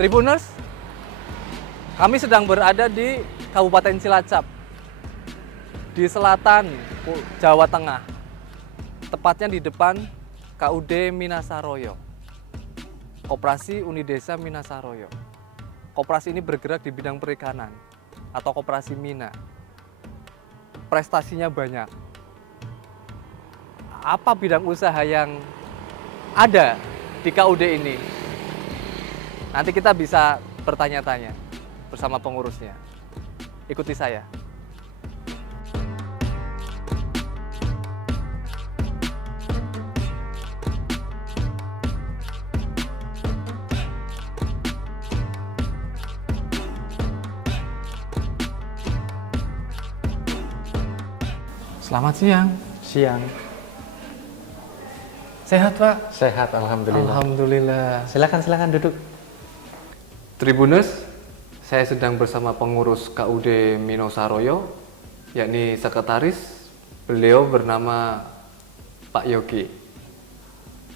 Tribuners, kami sedang berada di Kabupaten Cilacap, di selatan Jawa Tengah, tepatnya di depan KUD Minasaroyo, Koperasi Unidesa Minasaroyo. Koperasi ini bergerak di bidang perikanan atau koperasi Mina. Prestasinya banyak. Apa bidang usaha yang ada di KUD ini? Nanti kita bisa bertanya-tanya bersama pengurusnya. Ikuti saya. Selamat siang. Siang. Sehat, Pak? Sehat, alhamdulillah. Alhamdulillah. Silakan duduk. Tribuners, saya sedang bersama pengurus KUD Minasaroyo, yakni sekretaris. Beliau bernama Pak Yogi.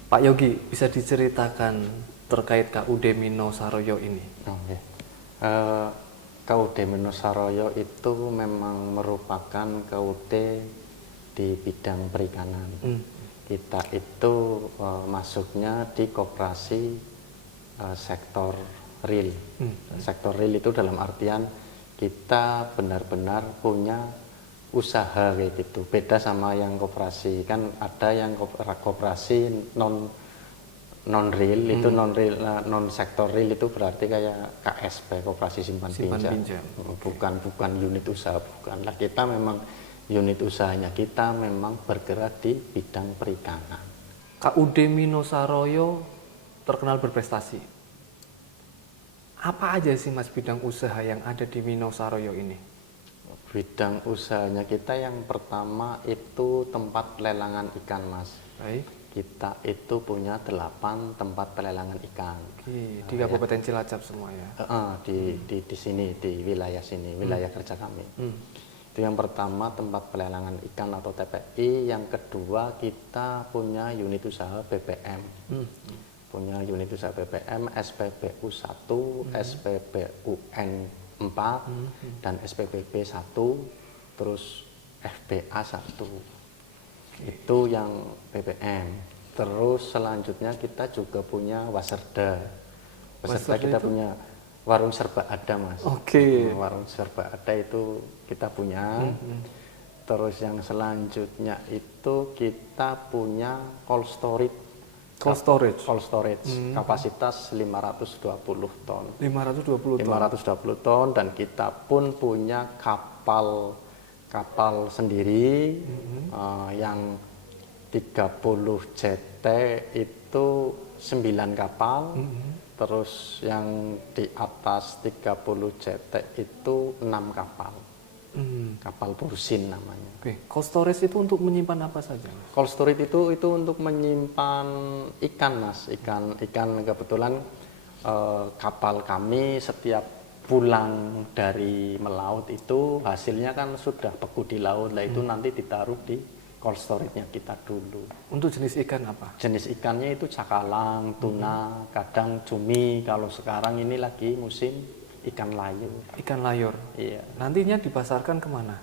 Pak Yogi, bisa diceritakan terkait KUD Minasaroyo ini? Oke. KUD Minasaroyo itu memang merupakan KUD di bidang perikanan. Kita itu masuknya di koperasi sektor real. Sektor real itu dalam artian kita benar-benar punya usaha kayak gitu. Beda sama yang koperasi, kan ada yang koperasi non real itu non sektor real itu berarti kayak KSP, koperasi simpan pinjam. Bukan unit usaha, bukan lah. Kita memang unit usahanya kita memang bergerak di bidang perikanan. KUD Minasaroyo terkenal berprestasi. Apa aja sih Mas bidang usaha yang ada di Minasaroyo ini? Bidang usahanya kita yang pertama itu tempat pelelangan ikan, Mas. Baik. Kita itu punya 8 tempat pelelangan ikan. Oke, di Kabupaten Cilacap semua ya? Di sini, di wilayah sini, wilayah kerja kami. Itu yang pertama tempat pelelangan ikan atau TPI. Yang kedua kita punya unit usaha BBM. Punya unit usaha BBM, SPBU 1, SPBUN 4, dan SPBB 1, terus FBA 1. Itu yang BBM. Terus selanjutnya kita juga punya Waserda. Waserda kita punya warung serba ada, Mas. Oke. Warung serba ada itu kita punya. Terus yang selanjutnya itu kita punya cold storage. Cold storage. Kapasitas 520 ton. 520 ton, dan kita pun punya kapal sendiri yang 30 JT itu 9 kapal. Terus yang di atas 30 JT itu 6 kapal. Kapal Bursin namanya. Oke, cold storage itu untuk menyimpan apa saja, Mas? Cold storage itu untuk menyimpan ikan, Mas. Ikan kebetulan kapal kami setiap pulang dari melaut itu hasilnya kan sudah beku di laut. Lah itu nanti ditaruh di cold storage-nya kita dulu. Untuk jenis ikan apa? Jenis ikannya itu cakalang, tuna, kadang cumi. Kalau sekarang ini lagi musim ikan layur. Ikan layur? Iya. Nantinya dipasarkan kemana?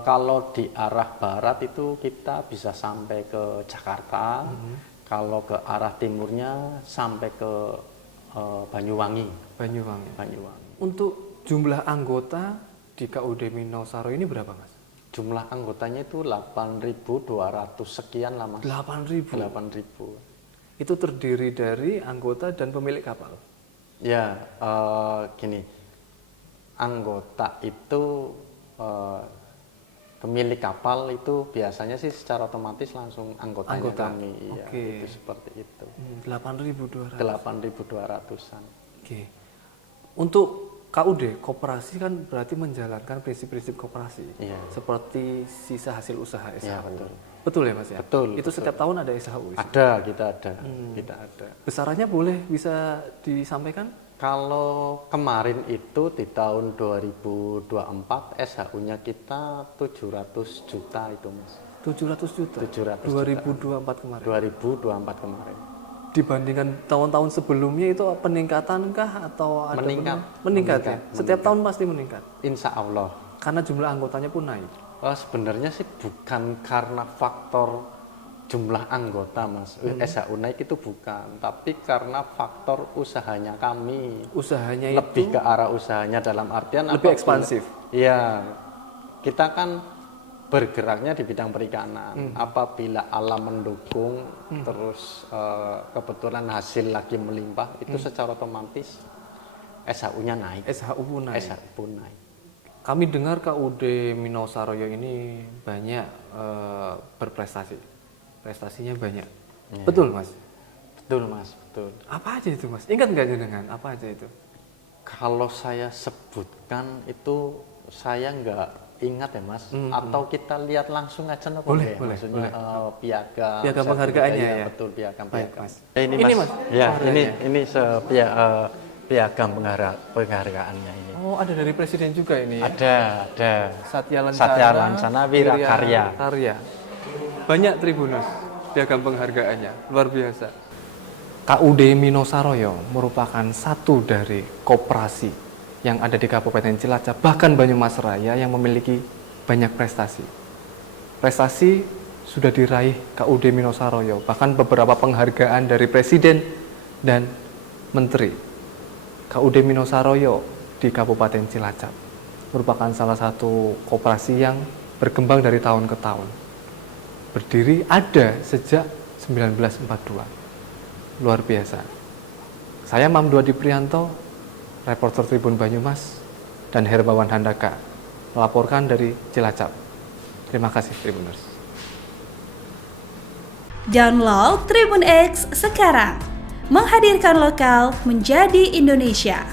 Kalau di arah barat itu kita bisa sampai ke Jakarta. Kalau ke arah timurnya sampai ke Banyuwangi. Untuk jumlah anggota di KUD Minasaroyo ini berapa, Mas? Jumlah anggotanya itu 8.200 sekian lah, Mas. 8.000. Itu terdiri dari anggota dan pemilik kapal? Ya, gini. Anggota itu pemilik kapal itu biasanya sih secara otomatis langsung anggota kami. Iya, itu seperti itu. 8.200. 8.200-an. Oke. Untuk KUD, koperasi kan berarti menjalankan prinsip-prinsip koperasi. Iya. Seperti sisa hasil usaha SHU. Iya, betul. Betul ya, Mas ya? Betul. Itu setiap tahun ada SHU? Ada, kita ada. Kita ada. Besarannya boleh bisa disampaikan? Kalau kemarin itu di tahun 2024 SHU-nya kita 700 juta itu, Mas. 700 juta? 700 2024 kemarin? 2024 kemarin. dibandingkan tahun-tahun sebelumnya itu peningkatan kah atau ada meningkat ya? Setiap tahun pasti meningkat. Insya Allah. Karena jumlah anggotanya pun naik. Sebenarnya sih bukan karena faktor jumlah anggota Mas. SHU naik itu bukan, tapi karena faktor usahanya kami. Usahanya lebih itu ke arah usahanya dalam artian lebih ekspansif. Iya. Kita kan bergeraknya di bidang perikanan. Apabila alam mendukung, terus kebetulan hasil lagi melimpah, itu secara otomatis SHU-nya naik. SHU pun naik. SHU pun naik. Kami dengar KUD Minosaroyo ini banyak berprestasi. Prestasinya banyak. Ya. Betul, Mas? Betul, Mas. Betul. Apa aja itu, Mas? Ingat nggak jenengan? Apa aja itu? Kalau saya sebutkan itu saya nggak ingat ya, Mas. Atau kita lihat langsung aja apa boleh, ya? boleh, Maksudnya piagam piagam penghargaannya ya? Betul, piagam. Baik, Mas. Ini, Mas. Ya, ini piagam penghargaannya ini. Oh, ada dari presiden juga ini ya? Ada. Satya Lancana Wirakarya. Karya. Banyak Tribunus piagam penghargaannya, luar biasa. KUD Minosaroyo merupakan satu dari koperasi yang ada di Kabupaten Cilacap, bahkan Banyumas Raya yang memiliki banyak prestasi. Prestasi sudah diraih KUD Minosaroyo, bahkan beberapa penghargaan dari Presiden dan Menteri. KUD Minosaroyo di Kabupaten Cilacap merupakan salah satu koperasi yang berkembang dari tahun ke tahun. Berdiri ada sejak 1942. Luar biasa. Saya Mamdwadi Prianto, reporter Tribun Banyumas, dan Herbawan Handaka melaporkan dari Cilacap. Terima kasih Tribuners. Download Tribun X sekarang, menghadirkan lokal menjadi Indonesia.